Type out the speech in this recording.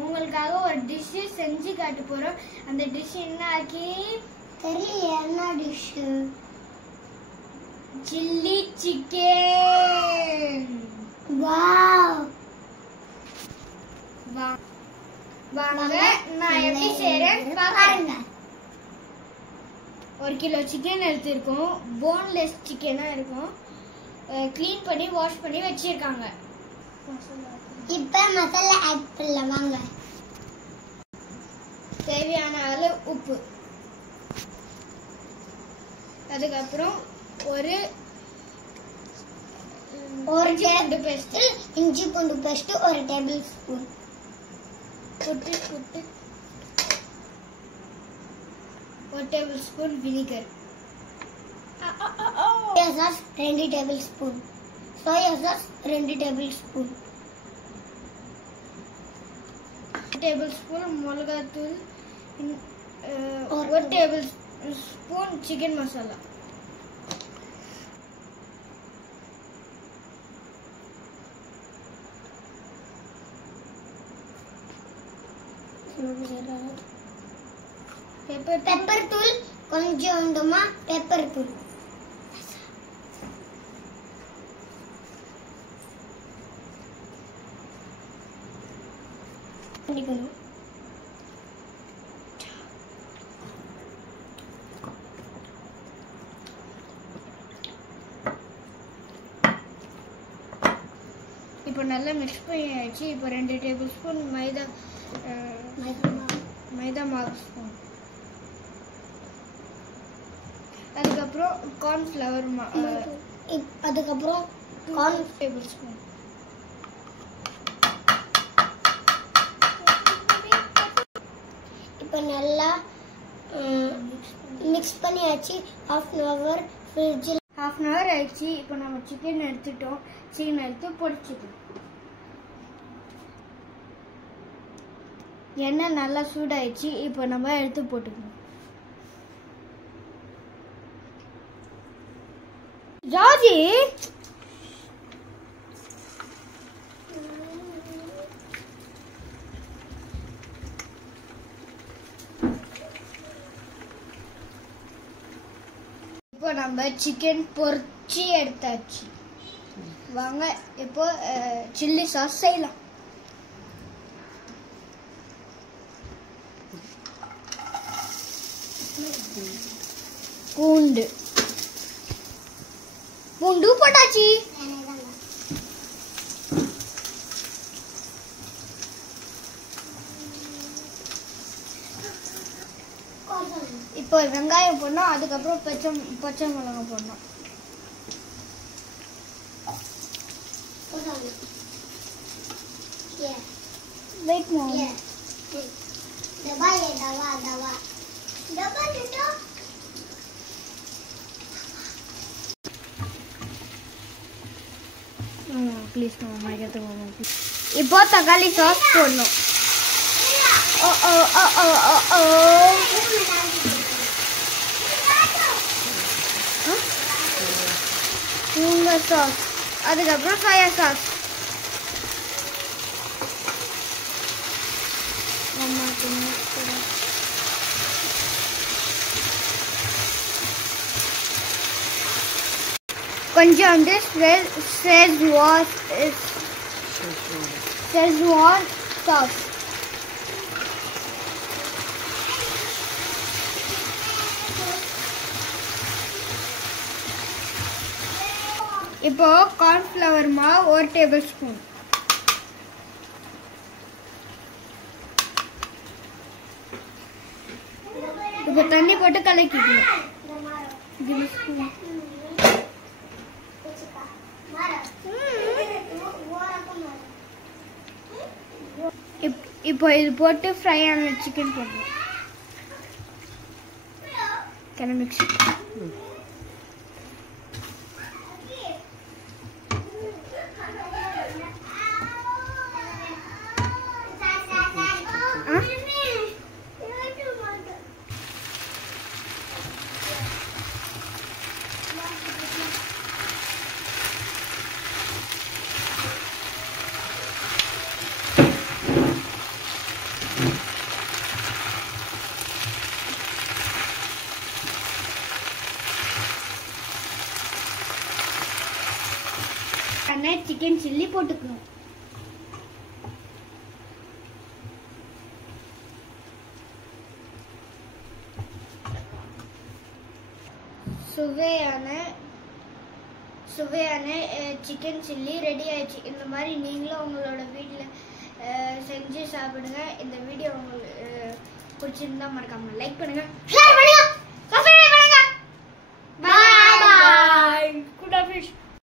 உங்களுக்காக ஒரு டிஷ் செஞ்சு காட்ட போறோம். அந்த டிஷ் என்ன ஆக்கி தெரியல, என்ன டிஷ்? Chilli chicken. வாவ்! வாங்க நான் எப்படி செய்றேன்னு பாருங்க. 1 கிலோ சிக்கன் எடுத்துருக்கோம். போன்லெஸ் சிக்கனா இருக்கும். க்ளீன் பண்ணி வாஷ் பண்ணி வச்சிருக்காங்க. இப்ப மசாலா ஆட் பண்ணலாம் வாங்க. தேவையான அளவு உப்பு, அதுக்கப்புறம் ஒரு இஞ்சி பூண்டு பேஸ்ட் 1 டேபிள் ஸ்பூன், குட்டு 1 tablespoon vinegar, soya sauce 2 tablespoon, soya sauce 2 tablespoon, 1 tablespoon மிளகாத்தூள், 1 tablespoon chicken masala, pepper தூள் கொஞ்சோண்டுமா பெப்பர் தூள், இப்போ நல்லா மிக்ஸ் பண்ணியாச்சு. இப்போ 2 டேபிள் ஸ்பூன் மைதா மாவு ஸ்பூன், அதுக்கப்புறம் கார்ன்ஃப்ளவர் அதுக்கப்புறம் கார்ன் டேபிள் ஸ்பூன், இப்போ நல்லா மிக்ஸ் பண்ணியாச்சு. half an hour ஃப்ரிட்ஜில் ஆயிடுச்சு. இப்போ நம்ம சிக்கன் எடுத்துட்டோம். சிக்கன் எடுத்து பொரிச்சுக்கணும். எண்ணெய் நல்லா சூடாயிடுச்சு. இப்போ நம்ம எடுத்து போட்டுக்கணும். ஜார்ஜி, இப்போ நம்ம சிக்கன் பொரிச்சு எடுத்தாச்சு. வாங்க இப்போ சில்லி சாஸ் செய்யலாம். பூண்டு போட்டாச்சு. இப்போ வெங்காயம் போடணும். அதுக்கப்புறம் பச்சை மிளகாய் போடணும். வெயிட் பண்ணு. ப்ளீஸ் இப்போ தக்காளி சாஸ் போடணும். சாஸ், அதுக்கப்புறம் சோயா சாஸ், கொஞ்சம் வந்து செஸ்வான் சாஸ், இப்போ கார்ன்ஃப்ளவர் மாவு 1 டேபிள் ஸ்பூன், இப்போ தண்ணி போட்டு கலக்கிக்கணும். இப்போ இது போட்டு ஃப்ரை ஆன சிக்கன் போடணும். மிக்ஸ் சுவையான சிக்கன் சில்லி போட்டுக்கணும். சுவையான சிக்கன் சில்லி ரெடி ஆயிடுச்சு. இந்த மாதிரி நீங்களும் உங்களோட வீட்டில் செஞ்சு சாப்பிடுங்க. இந்த வீடியோ உங்களுக்கு பிடிச்சிருந்தா மறக்காம லைக் பண்ணுங்க, ஷேர் பண்ணுங்க.